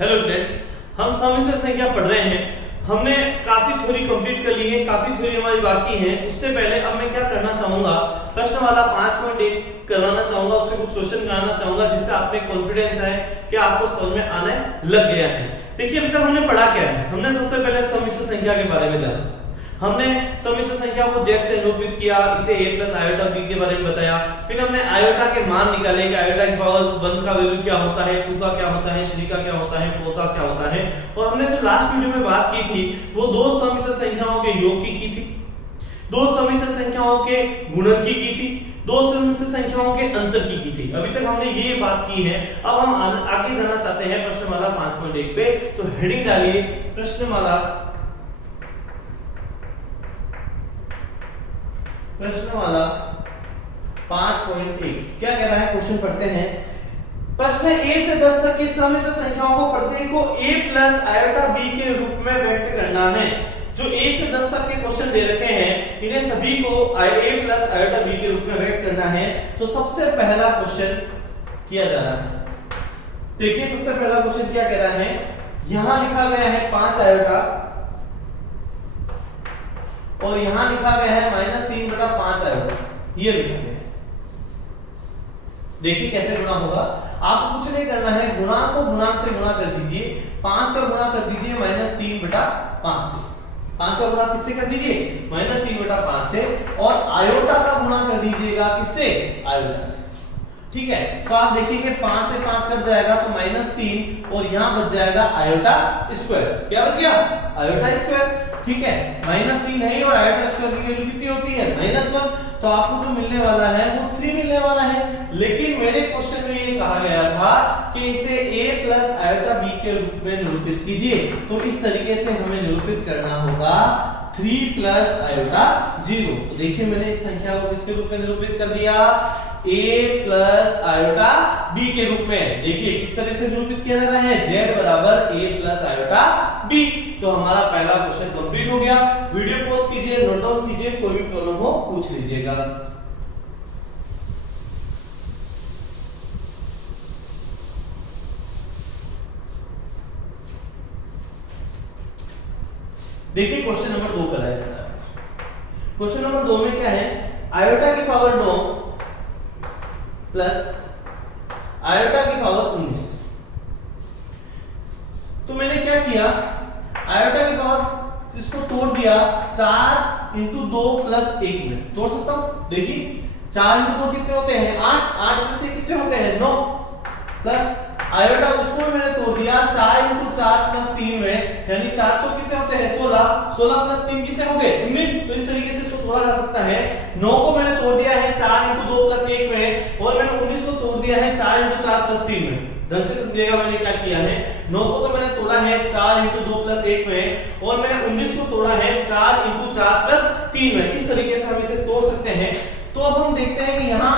Hello students, हम समिश्र संख्या पढ़ रहे हैं। हमने काफी थ्योरी कंप्लीट कर ली है, काफी थ्योरी हमारी बाकी है। उससे पहले अब मैं क्या करना चाहूंगा, प्रश्न वाला 5.1 करवाना चाहूंगा, उससे कुछ क्वेश्चन कराना चाहूंगा जिससे आप में कॉन्फिडेंस है कि आपको समझ में आने लग गया है। देखिए अभी तक हमने पढ़ा क्या है। हमने सबसे पहले समिश्र संख्या के बारे में जाना। हमने समिश्र संख्या को z से निरूपित किया, इसे a प्लस आयोटा b के बारे में बताया। फिर हमने आयोटा के मान निकाले कि आयोटा की पावर 1 का वैल्यू क्या होता है, 2 का क्या होता है, 3 का क्या होता है, 4 का क्या होता है। और हमने जो लास्ट वीडियो में बात की थी वो दो समिश्र संख्याओं के योग की थी, दो समिश्र संख्याओं के गुणन की थी, दो समिश्र संख्याओं के अंतर की थी। अभी तक हमने ये बात की है। अब हम आगे जाना चाहते हैं प्रश्नमाला 5.1 पे। तो हेडिंग डालिए प्रश्नमाला 5.1। क्या कह रहा है, क्वेश्चन पढ़ते हैं। प्रश्न 1 से 10 तक की समिश्र संख्याओं को प्रत्येक को a प्लस आयोटा b के रूप में व्यक्त करना है। जो 1 से 10 तक के क्वेश्चन दे रखे हैं इन्हें सभी को a प्लस आयोटा b के रूप में व्यक्त करना है। तो सबसे पहला क्वेश्चन किया जा रहा है। देखिए सबसे पहला क्वेश्चन क्या कह रहा है, यहां लिखा गया है 5 आयोटा और यहां लिखा गया है -3/5 आयोटा। ये लिखा गया है। देखिए कैसे गुणा होगा। आपको कुछ नहीं करना है, गुणांक को गुणांक से गुणा कर दीजिए। 5 का गुणा कर दीजिए -3/5 से। 5 का गुणा किससे कर दीजिए, -3/5 से। और आयोटा का गुणा कर दीजिएगा किससे, आयोटा से। ठीक है, तो आप देखेंगे 5 से 5 कट जाएगा तो -3 और यहां बच जाएगा आयोटा स्क्वायर। क्या बच गया, आयोटा स्क्वायर। ठीक है, -3 नहीं और आयोटा स्क्वायर की वैल्यू कितनी होती है, -1। तो आपको जो मिलने वाला है वो 3 मिलने वाला है। लेकिन मेरे क्वेश्चन में ये कहा गया था कि इसे a प्लस आयोटा b के रूप में निरूपित कीजिए। तो इस तरीके से हमें निरूपित करना होगा 3 प्लस आयोटा 0। तो देखिए मैंने इस संख्या को किसके रूप में निरूपित कर दिया, a प्लस आयोटा b के रूप में। देखिए किस तरह से निरूपित किया जा रहा है, z बराबर a प्लस आयोटा b। तो हमारा पहला क्वेश्चन कंप्लीट हो गया। वीडियो पॉज कीजिए, नोट डाउन कीजिए, कोई भी प्रॉब्लम हो पूछ लीजिएगा। देखिए क्वेश्चन नंबर 2 कराया जा रहा है। क्वेश्चन नंबर 2 में क्या है, आयोटा की पावर 9 प्लस आयोटा की पावर 19। तो मैंने क्या किया, आयोटा की पावर इसको तोड़ दिया 4 × 2 + 1 में। तोड़ सकता हूं, देखिए 4 × 2 कितने होते हैं, 8। 8 में से कितने होते हैं, 9। प्लस आयोटा उसको भी मैंने तोड़ दिया 4 × 4 + 3 में, यानी 4 चौक कितने होते हैं, 16। 16 + 3 कितने हो गए, 19। तो इस तरीके से इसको तोड़ा जा सकता है। 9 को मैंने तोड़ दिया है 4 × 2 + 1 में और मैंने 19 को तोड़ दिया है 4 × 4 + 3 में। ढंग से समझिएगा मैंने क्या किया है। 9 को तो मैंने तोड़ा है 4 × 2 + 1 में और मैंने 19 को तोड़ा है 4 × 4 + 3 में। इस तरीके से हम इसे तोड़ सकते हैं। तो अब हम देखते हैं कि यहाँ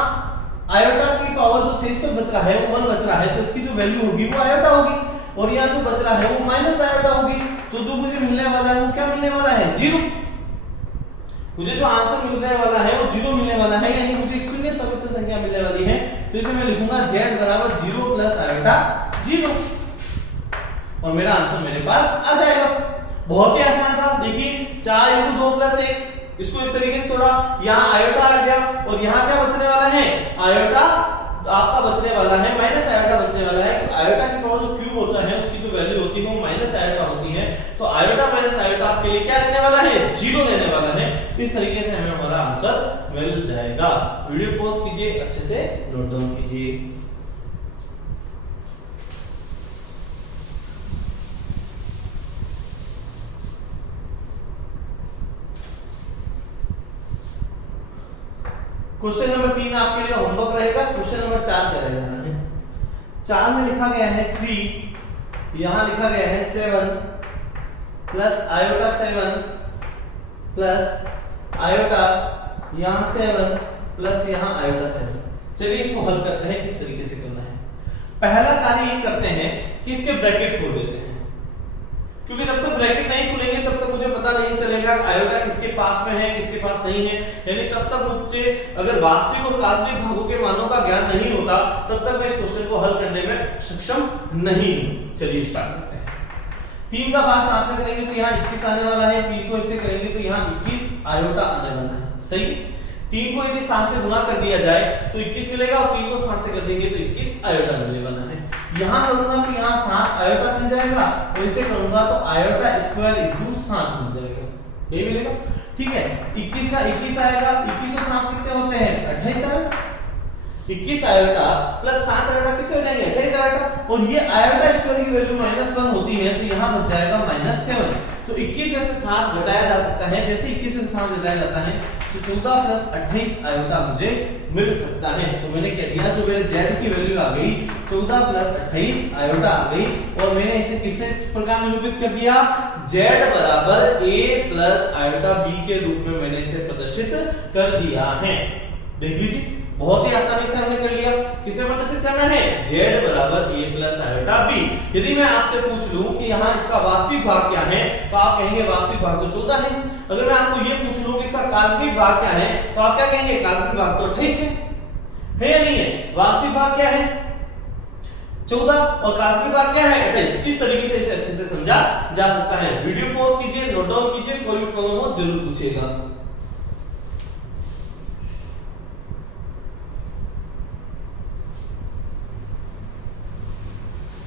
आयोटा की पावर जो शेष पर बच रहा है वो 1 बच रहा है, तो इसकी जो वैल्यू होगी वो आयोटा होगी और यहाँ जो बच रहा है वो माइनस आयोटा होगी। तो जो मुझे मिलने वाला है वो क्या मिलने वाला है, 0। मुझे जो आंसर मिलने वाला है वो 0 मिलने वाला है, यानी मुझे शून्य समिश्र संख्या मिलने वाली है। तो इसे मैं लिखूंगा z बराबर 0 प्लस आयोटा 0 और मेरा आंसर मेरे पास आ जाएगा। बहुत ही आसान था। देखिए 4 × 2 + 1, इसको इस तरीके से तोड़ा, यहाँ आयोटा आ गया और यहाँ क्या बचने वाला है, आयोटा आपका बचने वाला है, माइनस आयोटा बचने वाला है। तो आयोटा की पावर जो क्यूब होता है उसकी जो वैल्यू होती है वो माइनस आयोटा होती है। तो आयोटा माइनस आयोटा आपके लिए क्या रहने वाला है, 0 रहने वाला है। इस तरीके से हमें हमारा आंसर मिल जाएगा। वीडियो पॉज कीजिए, अच्छे से नोट डाउन कीजिए। क्वेश्चन नंबर 3 आपके लिए होमवर्क रहेगा। क्वेश्चन नंबर 4 कराया जाना है। 4 में लिखा गया है 3, यहां लिखा गया है 7 प्लस आयोटा 7 प्लस आयोटा यहां 7 प्लस यहां आयोटा 7। चलिए इसको हल करते हैं, किस तरीके से करना है। पहला कार्य ये करते हैं कि इसके ब्रैकेट खोल देते हैं, क्योंकि जब तक ब्रैकेट नहीं खुलेंगे तब तक मुझे पता नहीं चलेगा आयोटा किसके पास में है किसके पास नहीं है, यानी तब तक मुझे अगर वास्तविक और काल्पनिक भागों के मानों का ज्ञान नहीं होता तब तक मैं इस क्वेश्चन को हल करने में सक्षम नहीं हूं। चलिए स्टार्ट करते हैं। 3 का भाग 7 में करेंगे तो यहाँ 21 आने वाला है, 3 को इससे करेंगे तो यहाँ 21 आयोटा आने वाला है, सही। 3 को यदि 7 से गुणा कर दिया जाए तो 21 मिलेगा और 3 को 7 से कर देंगे तो 21 आयोटा मिलने वाला है। यहाँ करूंगा तो यहाँ 7 आयोटा मिल जाएगा और इसे करूंगा तो आयोटा स्क्वायर इनटू 7 मिल जाएगा, यही मिलेगा, ठीक है। 21 का 21 आएगा, 21 और 7 कितने होते हैं 28 आयोटा, 21 आयोटा प्लस 7 आयोटा कितने हो जाएंगे 28 आयोटा, और ये आयोटा स्क्वायर की वैल्यू -1 होती है तो यहाँ बच जाएगा -7। तो 21 में से 7 घटाया जा सकता है, जैसे 21 में से 7 घटाया जाता है तो 14 प्लस 28 आयोटा मुझे मिल सकता है। तो मैंने कह दिया जो मेरे z की वैल्यू आ गई 14 प्लस 28 आयोटा आ गई, और मैंने इसे किससे प्रकार निरूपित कर दिया, z बराबर a प्लस आयोटा b के रूप में मैंने इसे प्रदर्शित कर दिया है। देख लीजिए बहुत ही आसानी से हमने कर लिया। किसमें प्रदर्शित करना है, z बराबर a प्लस आयोटा b। यदि मैं आपसे पूछ लूं कि यहाँ इसका वास्तविक भाग क्या है तो आप कहेंगे वास्तविक भाग तो 14 है। अगर मैं आपको ये पूछ लूं कि इसका काल्पनिक भाग क्या है तो आप क्या कहेंगे, काल्पनिक भाग तो 28 है या नहीं है। वास्तविक भाग क्या है 14 और काल्पनिक भाग क्या है 28। इस तरीके से इसे अच्छे से समझा जा सकता है। वीडियो पॉज कीजिए, नोट डाउन कीजिए, कोई भी प्रॉब्लम हो जरूर पूछिएगा।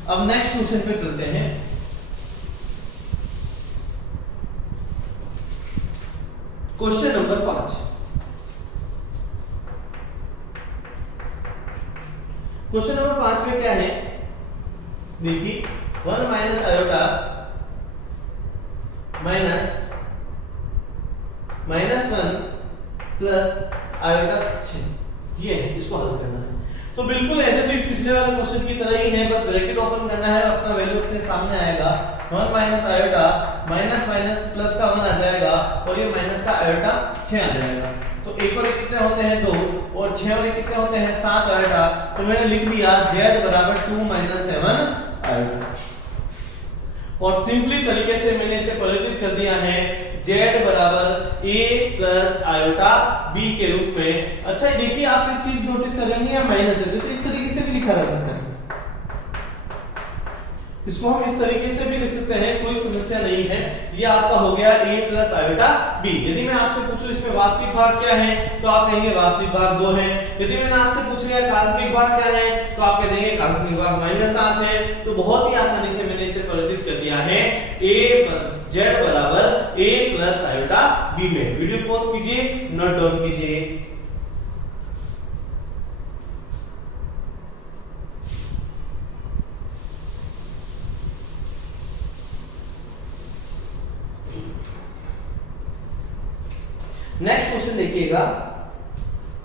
अब नेक्स्ट क्वेश्चन पे चलते हैं। Question number 5। क्वेश्चन नंबर 5 में क्या है, देखिए 1 minus iota minus -1 plus iota 6, ये है, इसको हल करना है। तो बिल्कुल एज इट इज पिछले वाले क्वेश्चन की तरह ही है, बस ब्रैकेट ओपन करना है, अपना वैल्यू अपने सामने आएगा 1 minus iota minus minus plus का 1 आ जाएगा और ये माइनस का आयोटा 6 आ जाएगा। तो 1 और 1 कितने होते हैं 2 और 6 और 1 कितने होते हैं 7 आयोटा। तो मैंने लिख दिया z बराबर 2 माइनस 7 आयोटा, और सिंपली तरीके से मैंने इसे परिवर्तित कर दिया है z बराबर a प्लस आयोटा b के रूप में। अच्छा देखिए आप एक चीज नोटिस करेंगे या माइनस है, जैसे इस तरीके से भी लिखा जा सकता है, इसको हम इस तरीके से भी लिख सकते हैं, कोई समस्या नहीं है। ये आपका हो गया a प्लस आयोटा b। यदि मैं आपसे पूछूं इसमें वास्तविक भाग क्या है तो आप कहेंगे वास्तविक भाग 2 है। यदि मैंने आपसे पूछ लिया काल्पनिक भाग क्या है तो आप कह देंगे काल्पनिक भाग -7 है। तो बहुत ही आसानी से मैंने इसे परिवर्तित कर दिया है z बराबर a प्लस आयोटा b में। वीडियो पॉज कीजिए, नोट डाउन कीजिए। नेक्स्ट क्वेश्चन देखिएगा,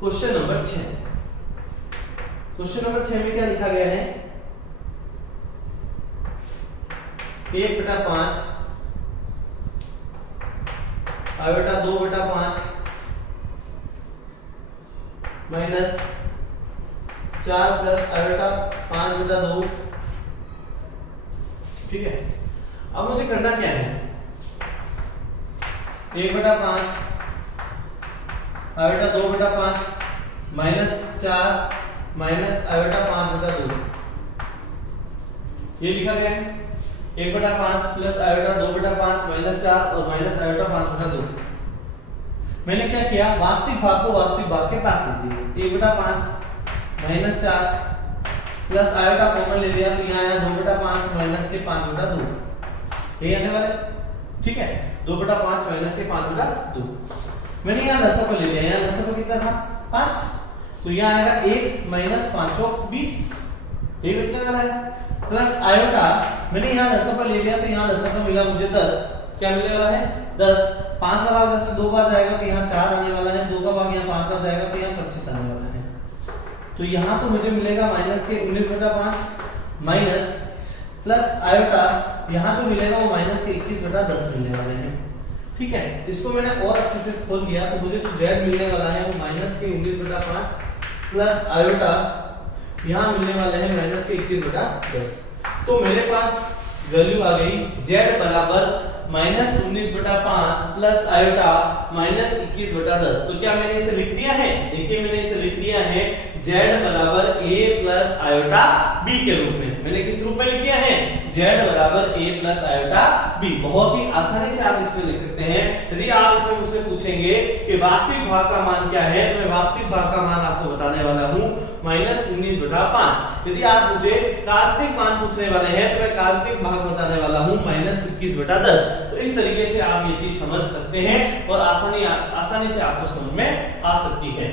क्वेश्चन नंबर 6। क्वेश्चन नंबर 6 में क्या लिखा गया है, 1/5 आयोटा 2/5 माइनस 4 प्लस आयोटा 5/2। ठीक है, अब मुझे करना क्या है, 1/5 आयोटा 2/5 माइनस 4 माइनस आयोटा 5/2, ये लिखा गया है। 1/5 प्लस आयोटा 2/5 माइनस 4 और माइनस आयोटा 5/2। मैंने क्या किया, वास्तविक भाग को वास्तविक भाग के पास रख दिया। 1/5 माइनस 4 प्लस आयोटा कॉमन ले लिया तो यहाँ आया 2/5 माइनस के 5/2, ये आने वाला है। ठीक है, 2/5 माइनस के 5/2। मैंने यहाँ लसागु ले लिया, यहाँ लसागु कितना था 5, तो यहाँ आएगा 1 माइनस 5 20, ये बचने वाला है। प्लस आयोटा मैंने यहाँ लसागु ले लिया तो यहाँ लसागु मिला मुझे 10, क्या मिलने वाला है 10। 5 का भाग 10 में 2 बार जाएगा तो यहाँ 4 आने वाला है, 2 का भाग यहाँ 5 बार जाएगा तो यहाँ 25 आने वाला है। तो यहाँ तो मुझे मिलेगा माइनस के 19/5 माइनस प्लस आयोटा यहाँ जो मिलेगा वो माइनस के 21/10 मिलने वाले हैं। ठीक है, इसको मैंने और अच्छे से खोल दिया तो मुझे जो z मिलने वाला है वो माइनस के 19/5 प्लस आयोटा यहाँ मिलने वाला है माइनस के 21/10। तो मेरे पास वैल्यू आ गई z बराबर -19/5 प्लस आयोटा -21/10। तो क्या मैंने इसे लिख दिया है? देखिए मैंने इसे लिख दिया है z बराबर a प्लस आयोटा b के रूप में। मैंने किस रूप में लिख दिया है? z बराबर a प्लस आयोटा b। बहुत ही आसानी से आप इसमें लिख सकते हैं। यदि आप इसमें मुझसे पूछेंगे कि वास्तविक भाग का मान क्या है, तो मैं वास्तविक भाग का मान आपको बताने वाला हूं -19/5। यदि आप मुझे काल्पनिक मान पूछने वाले हैं तो मैं काल्पनिक भाग बताने वाला हूं -21/10। तो इस तरीके से आप ये चीज समझ सकते हैं और आसानी से आपको समझ में आ सकती है।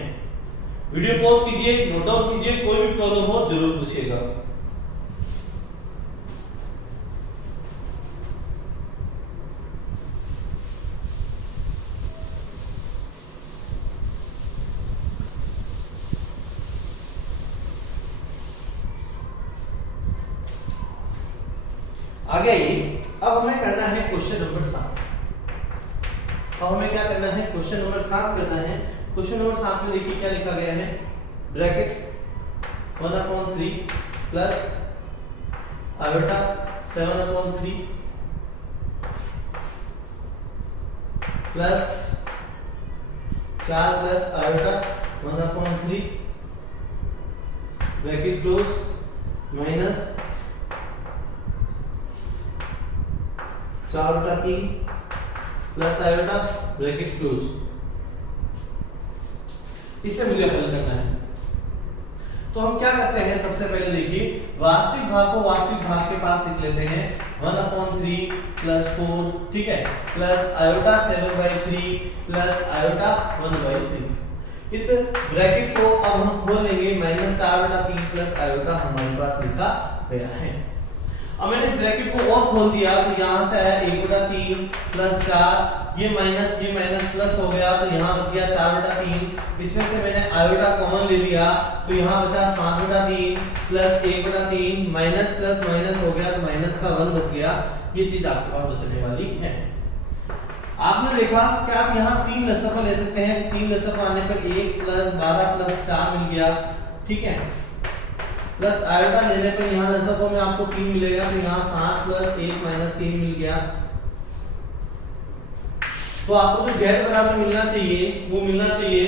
वीडियो पॉज कीजिए, नोट डाउन कीजिए, कोई भी प्रॉब्लम हो जरूर पूछिएगा। आगे आइए, अब हमें करना है क्वेश्चन नंबर 7। अब हमें क्या करना है? क्वेश्चन नंबर 7 करना है। क्वेश्चन नंबर 7 में देखिए क्या लिखा गया है, bracket 1/3 plus iota 7/3 plus 4 plus iota 1/3 bracket close minus 4/3 plus iota bracket close. इसे मुझे हल करना है। तो हम क्या करते हैं? सबसे पहले देखिए, वास्तविक भाग को वास्तविक भाग के पास लिख लेते हैं 1/3 प्लस 4, ठीक है, प्लस आयोटा 7/3 प्लस आयोटा 1/3। इस ब्रैकेट को अब हम खोल लेंगे, -4/3 प्लस आयोटा हमारे पास लिखा गया है। अब मैंने इस ब्रैकेट को और खोल दिया तो यहां से आया 1/3 प्लस 4, ये माइनस प्लस हो गया तो यहां बच गया 4/3। इसमें से मैंने आयोटा कॉमन ले लिया तो यहां बचा 7/3 प्लस 1/3, माइनस प्लस माइनस हो गया तो माइनस का 1 बच गया। ये चीज आपके पास बचने वाली है। आपने देखा कि आप यहां 3 लसफ ले सकते हैं। 3 लसफ आने पर 1 प्लस 12 प्लस 4 मिल गया, ठीक है, प्लस आयोटा लेने पर यहाँ लसफों में आपको 3 मिलेगा तो यहाँ 7 प्लस 1 माइनस 3 मिल गया। तो आपको जो z बराबर मिलना चाहिए वो मिलना चाहिए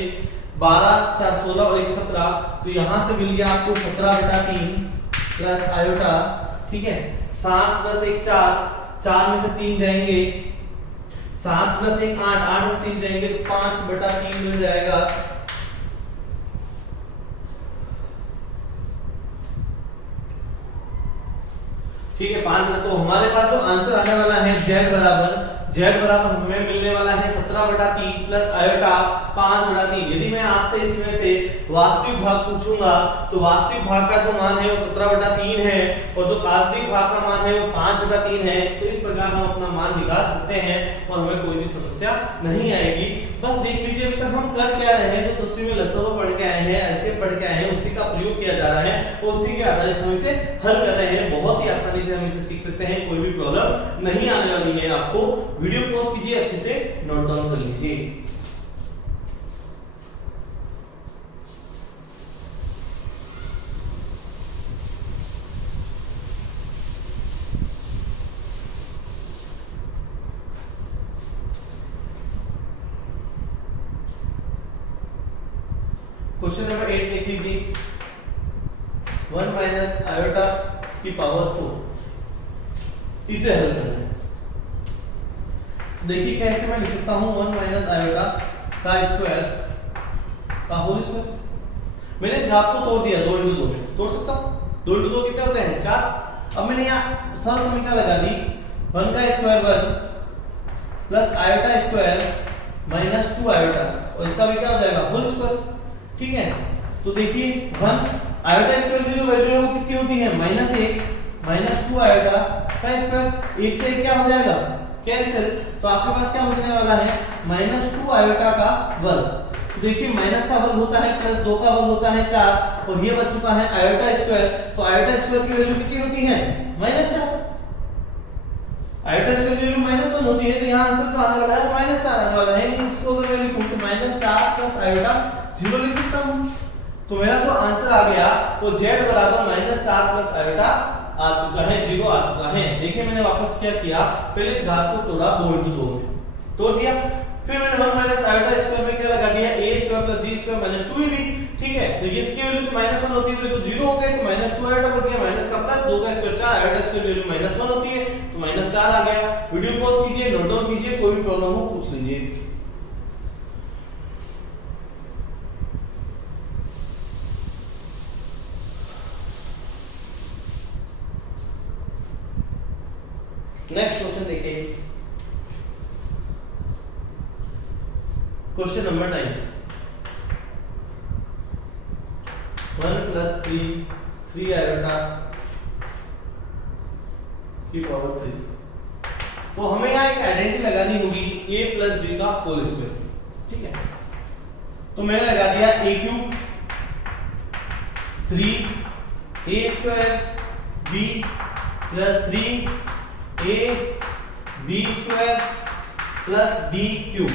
12, 4, 16 और 1, 17। तो यहाँ से मिल गया आपको 17/3 प्लस आयोटा, ठीक है, 7 प्लस 1 4 में से 3 जाएंगे, 7 प्लस 1 8 में से 3 जाएंगे तो 5/3 मिल जाएगा। ठीक है, 5। तो हमारे पास जो आंसर आने वाला है z बराबर हमें मिलने वाला है 17/3 प्लस आयोटा 5/3। यदि मैं आपसे इसमें से वास्तविक भाग पूछूंगा तो वास्तविक भाग का जो मान है वो 17/3 है और जो काल्पनिक भाग का मान है वो 5/3 है। तो इस प्रकार हम अपना मान निकाल सकते हैं और हमें कोई भी समस्या नहीं आएगी। बस देख लीजिए अभी तक हम कर क्या रहे हैं, जो तस्वीर में लसरों पढ़ के आए हैं, ऐसे पढ़ के आए हैं, उसी का प्रयोग किया जा रहा है और उसी के आधारित हम इसे हल कर रहे हैं। बहुत ही आसानी से हम इसे सीख सकते हैं, कोई भी प्रॉब्लम नहीं आने वाली है आपको। वीडियो पॉज कीजिए, अच्छे से नोट डाउन कर लीजिए। क्वेश्चन नंबर 8 देख लीजिए, 1 माइनस आयोटा की पावर 4, इसे हल करना है। देखिए कैसे मैं लिख सकता हूं 1 माइनस आयोटा का स्क्वायर का होल स्क्वायर। मैंने इस घात को तोड़ दिया 2 × 2 में, तोड़ सकता हूं। 2 × 2 कितने होते हैं? 4। अब मैंने यहाँ सरल समीकरण लगा दी, 1 का square 1 plus iota square minus 2 iota और इसका भी क्या हो जाएगा? होल स्क्वायर, ठीक है। तो देखिए 1 आयोटा स्क्वायर की जो वैल्यू है वो कितनी होती है? -1 माइनस 2 आयोटा का स्क्वायर। 1 से 1 क्या हो जाएगा? कैंसिल। तो आपके पास क्या बचने वाला है? -2 आयोटा का वर्ग। देखिए माइनस का वर्ग होता है प्लस 2 का वर्ग होता है 4 और ये बच चुका है आयोटा स्क्वायर। तो आयोटा स्क्वायर की वैल्यू कितनी होती है? -4। आयोटा स्क्वायर की वैल्यू -1 होती है तो यहाँ आंसर जो आने वाला है वो -4 आने वाला है। इसको अगर मैं लिखूं तो -4 प्लस आयोटा 0 लिख सकता हूं। तो मेरा जो आंसर आ गया वो z बराबर -4 प्लस आयोटा आ चुका है, 0 आ चुका है। देखिए मैंने वापस क्या किया, पहले इस घात को तोड़ा 2 into 2 में तोड़ दिया, फिर मैंने 1 माइनस आयोटा स्क्वायर में क्या लगा दिया, a square plus b square minus 2ab। ठीक है, तो ये इसकी वैल्यू तो -1 होती है, तो ये तो 0 हो गया, तो -2 आयोटा बच गया, माइनस का प्लस 2 का स्क्वायर 4, आयोटा स्क्वायर वैल्यू -1 होती है, तो -4 आ गया। वीडियो पॉज कीजिए, नोट डाउन कीजिए, कोई भी प्रॉब्लम हो पूछ लीजिए। नेक्स्ट क्वेश्चन देखिए, क्वेश्चन नंबर 9, 1 प्लस 3 आयोटा की पावर 3। तो हमें यहाँ एक आइडेंटिटी लगानी होगी a प्लस b का होल स्क्वायर। ठीक है, तो मैंने लगा दिया a cube 3 a square b plus 3 a b square plus b cube.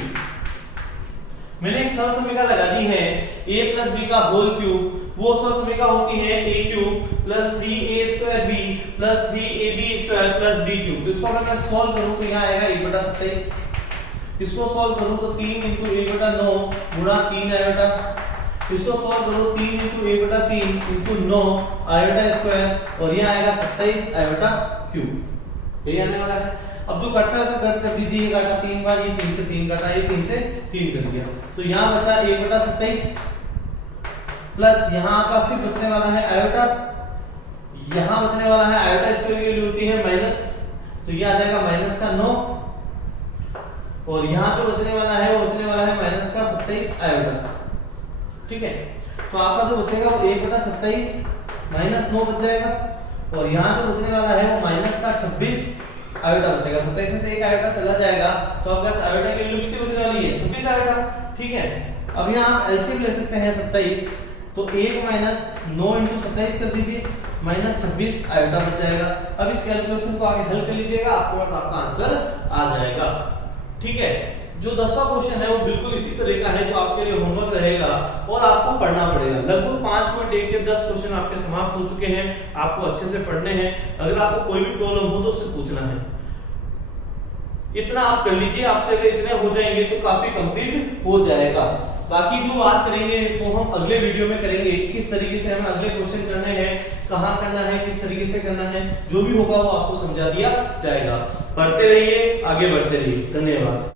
मैंने एक सहसमीका लगा दी है a प्लस b का होल क्यूब, वो सहसमीका होती है a cube plus 3a square b plus 3ab square plus b cube. तो इसको अगर मैं सॉल्व करूं तो यहाँ आएगा 1/27, इसको सॉल्व करूं तो 3 into 1/9 गुणा 3 आयोटा, इसको सॉल्व करो 3 into 1/3 into 9 आयोटा स्क्वायर, और ये आएगा 27 आयोटा क्यूब, यही आने वाला है। अब जो कटता है उसे कट कर दीजिए, ये काटा 3 बार, ये 3 से 3 काटा, ये 3 से 3 कर दिया, तो यहाँ बचा 1/27 प्लस यहाँ आपका सिर्फ बचने वाला है आयोटा, यहाँ बचने वाला है आयोटा स्क्वायर की वैल्यू होती है माइनस, तो ये आ जाएगा माइनस का 9, और यहाँ जो बचने वाला है वो बचने वाला है माइनस का 27 आयोटा। ठीक है, तो आपका जो बचेगा वो 1/27 माइनस 9 बच जाएगा, और यहाँ जो बचने वाला है वो माइनस का 26 आयोटा बचेगा। 27 में से एक आयोटा चला जाएगा, तो आपके पास आयोटा की वैल्यू कितनी बचने वाली है, 26 आयोटा। ठीक है, अब यहाँ आप एलसीएम ले सकते हैं 27, तो 1 माइनस 9 into 27 कर दीजिए, माइनस 26 आयोटा बच जाएगा। अब इस कैलकुलेशन को आगे हल कर लीजिएगा, आपके पास आपका आंसर आ जाएगा। ठीक है, जो 10वां क्वेश्चन है वो बिल्कुल इसी तरह का है, जो आपके लिए होमवर्क रहेगा और आपको पढ़ना पड़ेगा। लगभग 5.1 के 10 क्वेश्चन आपके समाप्त हो चुके हैं, आपको अच्छे से पढ़ने हैं। अगर आपको कोई भी प्रॉब्लम हो तो उससे पूछना है। इतना आप कर लीजिए, आपसे अगर इतने हो जाएंगे तो काफी कंप्लीट हो जाएगा। बाकी जो बात करेंगे वो हम अगले वीडियो में करेंगे, किस तरीके से हमें अगले क्वेश्चन करने हैं, कहाँ करना है, किस तरीके से करना है, जो भी होगा वो आपको समझा दिया जाएगा। पढ़ते रहिए, आगे बढ़ते रहिए। धन्यवाद।